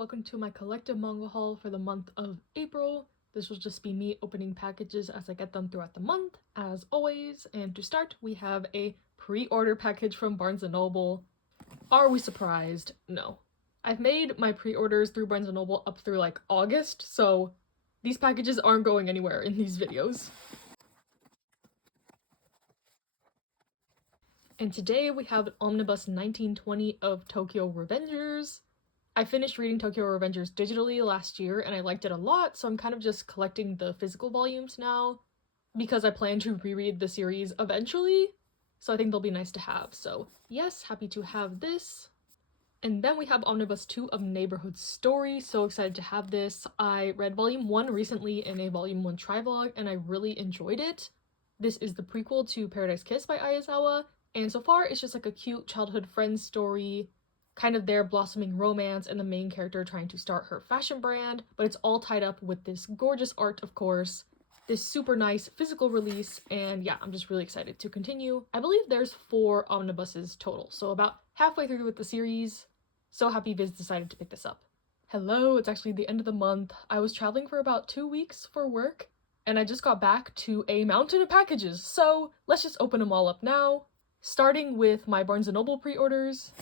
welcome to my collective manga haul for the month of April. This will just be me opening packages as I get them throughout the month, as always. And to start, we have a pre-order package from Barnes & Noble. Are we surprised? No. I've made my pre-orders through Barnes & Noble up through like August, so these packages aren't going anywhere in these videos. And today we have Omnibus 1920 of Tokyo Revengers. I finished reading Tokyo Revengers digitally last year and I liked it a lot, so I'm kind of just collecting the physical volumes now because I plan to reread the series eventually, so I think they'll be nice to have. So yes, happy to have this. And then we have Omnibus 2 of Neighborhood Story. So excited to have this. I read Volume 1 recently in a Volume 1 tri-vlog and I really enjoyed it. This is the prequel to Paradise Kiss by Ayazawa, and so far it's just like a cute childhood friend story, kind of their blossoming romance and the main character trying to start her fashion brand, but it's all tied up with this gorgeous art, of course, this super nice physical release, and yeah, I'm just really excited to continue. I believe there's 4 omnibuses total, so about halfway through with the series. So happy Viz decided to pick this up. Hello, it's actually the end of the month. I was traveling for about 2 weeks for work, and I just got back to a mountain of packages, so let's just open them all up now. Starting with my Barnes & Noble pre-orders.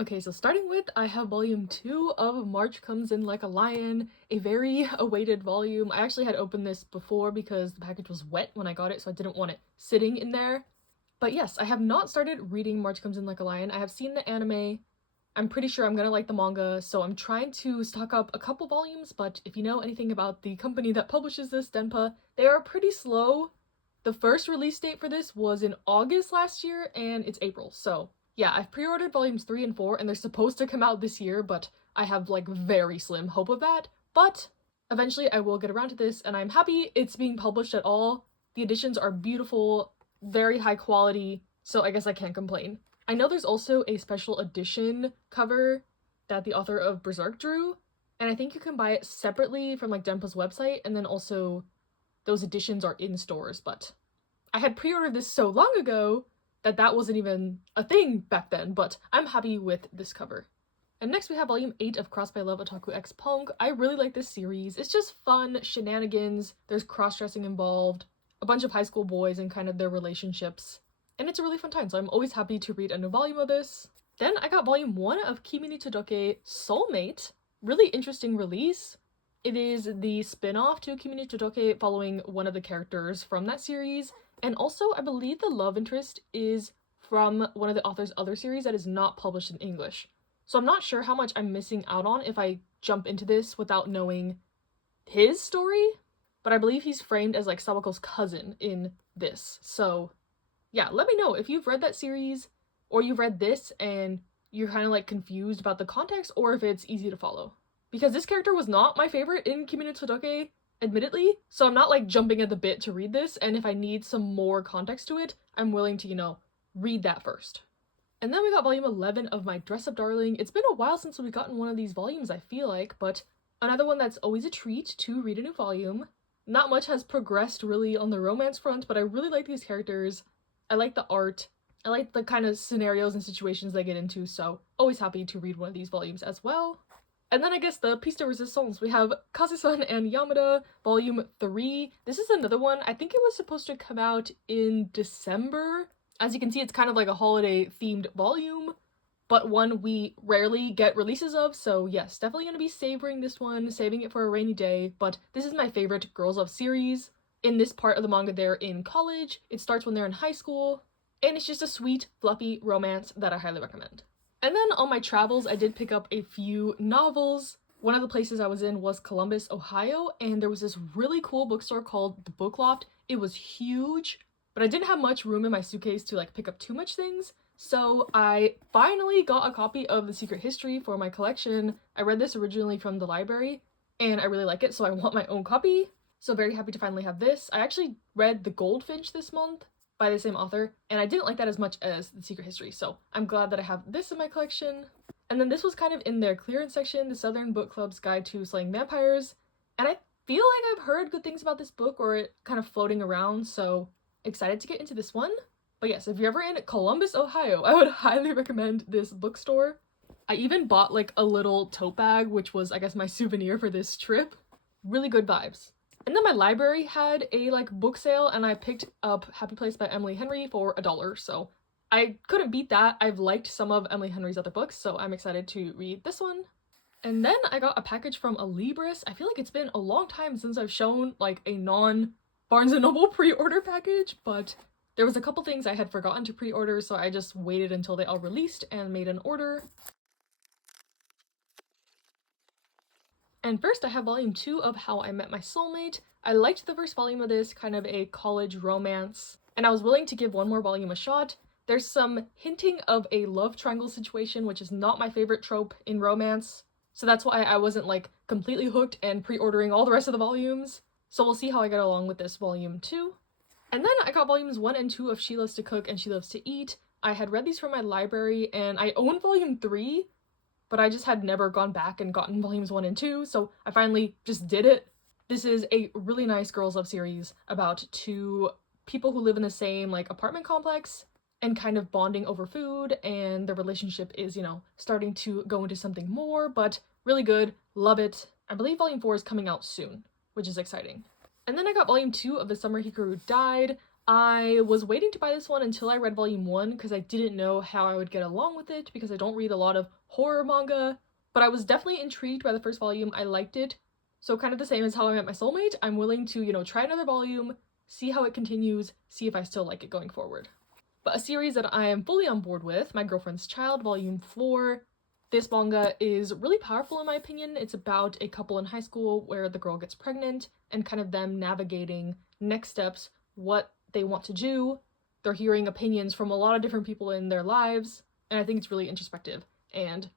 Okay, so starting with, I have volume 2 of March Comes in Like a Lion, a very awaited volume. I actually had opened this before because the package was wet when I got it, so I didn't want it sitting in there. But yes, I have not started reading March Comes in Like a Lion. I have seen the anime. I'm pretty sure I'm gonna like the manga, so I'm trying to stock up a couple volumes, but if you know anything about the company that publishes this, Denpa, they are pretty slow. The first release date for this was in August last year, and it's April, so yeah, I've pre-ordered volumes 3 and 4, and they're supposed to come out this year, but I have like very slim hope of that. But eventually I will get around to this, and I'm happy it's being published at all. The editions are beautiful, very high quality, so I guess I can't complain. I know there's also a special edition cover that the author of Berserk drew, and I think you can buy it separately from like Denpa's website, and then also those editions are in stores, but I had pre-ordered this so long ago that wasn't even a thing back then, but I'm happy with this cover. And next we have volume 8 of Crossed by Love Otaku X Punk. I really like this series. It's just fun shenanigans, there's cross-dressing involved, a bunch of high school boys and kind of their relationships, and it's a really fun time, so I'm always happy to read a new volume of this. Then I got volume 1 of Kimi ni Todoke Soulmate. Really interesting release. It is the spin-off to Kimi ni Todoke following one of the characters from that series, and also I believe the love interest is from one of the author's other series that is not published in English. So I'm not sure how much I'm missing out on if I jump into this without knowing his story, but I believe he's framed as like Sawako's cousin in this. So yeah, let me know if you've read that series or you've read this and you're kind of like confused about the context, or if it's easy to follow. Because this character was not my favorite in Kimi no Todoke, admittedly, so I'm not like jumping at the bit to read this, and if I need some more context to it, I'm willing to, you know, read that first. And then we got volume 11 of My Dress Up Darling. It's been a while since we've gotten one of these volumes, I feel like, but another one that's always a treat to read a new volume. Not much has progressed really on the romance front, but I really like these characters. I like the art. I like the kind of scenarios and situations they get into, so always happy to read one of these volumes as well. And then I guess the piece de resistance, we have Kase-san and Yamada, volume 3. This is another one. I think it was supposed to come out in December. As you can see, it's kind of like a holiday themed volume, but one we rarely get releases of, so yes, definitely gonna be savoring this one, saving it for a rainy day. But this is my favorite Girls Love series. In this part of the manga, they're in college. It starts when they're in high school, and it's just a sweet, fluffy romance that I highly recommend. And then on my travels, I did pick up a few novels. One of the places I was in was Columbus, Ohio, and there was this really cool bookstore called The Book Loft. It was huge, but I didn't have much room in my suitcase to like pick up too much things, so I finally got a copy of The Secret History for my collection. I read this originally from the library, and I really like it, so I want my own copy. So very happy to finally have this. I actually read The Goldfinch this month by the same author, and I didn't like that as much as The Secret History, so I'm glad that I have this in my collection. And then this was kind of in their clearance section, the Southern Book Club's Guide to Slaying Vampires, and I feel like I've heard good things about this book, or it kind of floating around, so excited to get into this one. But yes, if you're ever in Columbus, Ohio, I would highly recommend this bookstore. I even bought like a little tote bag, which was, I guess, my souvenir for this trip. Really good vibes. And then my library had a like book sale, and I picked up Happy Place by Emily Henry for $1, so I couldn't beat that. I've liked some of Emily Henry's other books, so I'm excited to read this one. And then I got a package from a Libris. I feel like it's been a long time since I've shown like a non-Barnes & Noble pre-order package, but there was a couple things I had forgotten to pre-order, so I just waited until they all released and made an order. And first I have volume 2 of How I Met My Soulmate. I liked the first volume of this, kind of a college romance, and I was willing to give one more volume a shot. There's some hinting of a love triangle situation, which is not my favorite trope in romance, so that's why I wasn't like completely hooked and pre-ordering all the rest of the volumes. So we'll see how I get along with this volume 2. And then I got volumes 1 and 2 of She Loves to Cook and She Loves to Eat. I had read these from my library, and I own volume 3, but I just had never gone back and gotten volumes 1 and 2, so I finally just did it. This is a really nice girls' love series about two people who live in the same like apartment complex and kind of bonding over food, and the relationship is, you know, starting to go into something more, but really good, love it. I believe volume 4 is coming out soon, which is exciting. And then I got volume 2 of The Summer Hikaru Died. I was waiting to buy this one until I read volume 1 because I didn't know how I would get along with it because I don't read a lot of horror manga, but I was definitely intrigued by the first volume. I liked it. So kind of the same as How I Met My Soulmate, I'm willing to, you know, try another volume, see how it continues, see if I still like it going forward. But a series that I am fully on board with, My Girlfriend's Child, volume 4. This manga is really powerful in my opinion. It's about a couple in high school where the girl gets pregnant and kind of them navigating next steps, what they want to do. They're hearing opinions from a lot of different people in their lives, and I think it's really introspective, and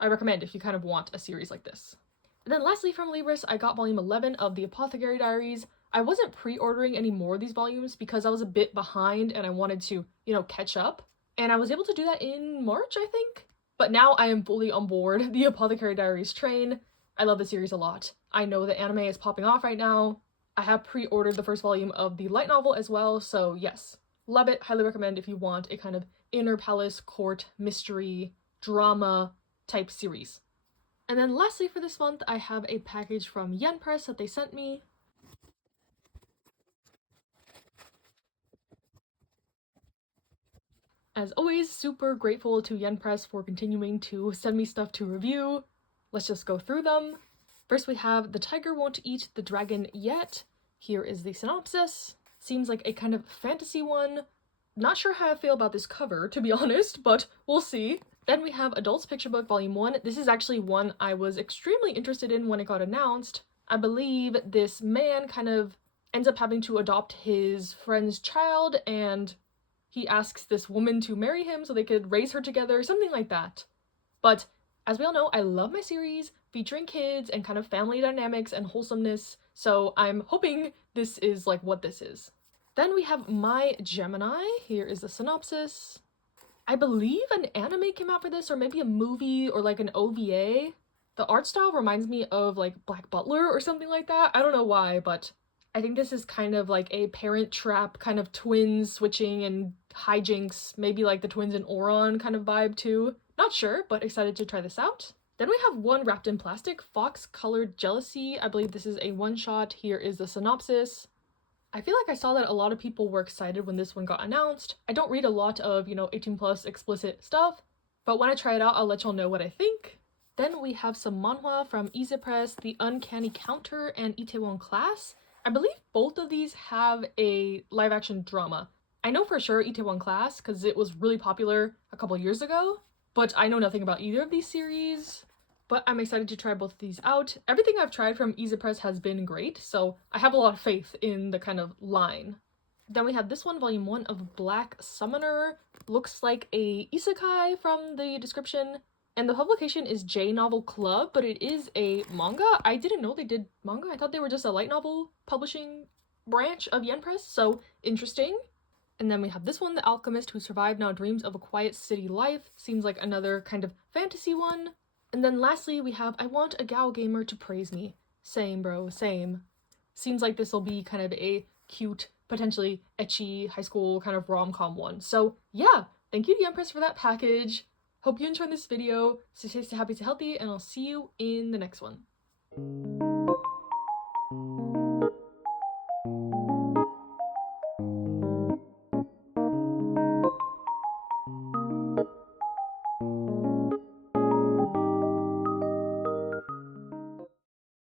I recommend if you kind of want a series like this. And then lastly from Libris, I got volume 11 of The Apothecary Diaries. I wasn't pre-ordering any more of these volumes because I was a bit behind and I wanted to, you know, catch up, and I was able to do that in March, I think? But now I am fully on board the Apothecary Diaries train. I love the series a lot. I know the anime is popping off right now. I have pre-ordered the first volume of the light novel as well, so yes. Love it, highly recommend if you want a kind of inner palace court mystery drama type series. And then lastly for this month, I have a package from Yen Press that they sent me. As always, super grateful to Yen Press for continuing to send me stuff to review. Let's just go through them. First we have The Tiger Won't Eat the Dragon Yet. Here is the synopsis. Seems like a kind of fantasy one. Not sure how I feel about this cover, to be honest, but we'll see. Then we have Adults Picture Book Volume 1. This is actually one I was extremely interested in when it got announced. I believe this man kind of ends up having to adopt his friend's child, and he asks this woman to marry him so they could raise her together, something like that. But as we all know, I love my series featuring kids and kind of family dynamics and wholesomeness, so I'm hoping this is like what this is. Then we have My Gemini. Here is the synopsis. I believe an anime came out for this, or maybe a movie or like an OVA. The art style reminds me of like Black Butler or something like that. I don't know why, but I think this is kind of like a Parent Trap kind of twins switching and hijinks, maybe like the twins in Oron kind of vibe too. Not sure, but excited to try this out. Then we have one wrapped in plastic, Fox Colored Jealousy. I believe this is a one-shot. Here is the synopsis. I feel like I saw that a lot of people were excited when this one got announced. I don't read a lot of, 18 plus explicit stuff, but when I try it out, I'll let y'all know what I think. Then we have some manhwa from Easy Press, The Uncanny Counter and Itaewon Class. I believe both of these have a live action drama. I know for sure Itaewon Class because it was really popular a couple years ago, but I know nothing about either of these series. But I'm excited to try both of these out. Everything I've tried from Easy Press has been great, so I have a lot of faith in the kind of line. Then we have this one, volume 1 of Black Summoner. Looks like a isekai from the description. And the publication is J Novel Club, but it is a manga. I didn't know they did manga. I thought they were just a light novel publishing branch of Yen Press, so interesting. And then we have this one, The Alchemist Who Survived Now Dreams of a Quiet City Life. Seems like another kind of fantasy one. And then lastly, we have I Want a Gal Gamer to Praise Me. Same, bro, same. Seems like this will be kind of a cute, potentially ecchi high school kind of rom-com one. So yeah, thank you, the Empress, for that package. Hope you enjoyed this video. Stay safe, stay happy, stay healthy, and I'll see you in the next one.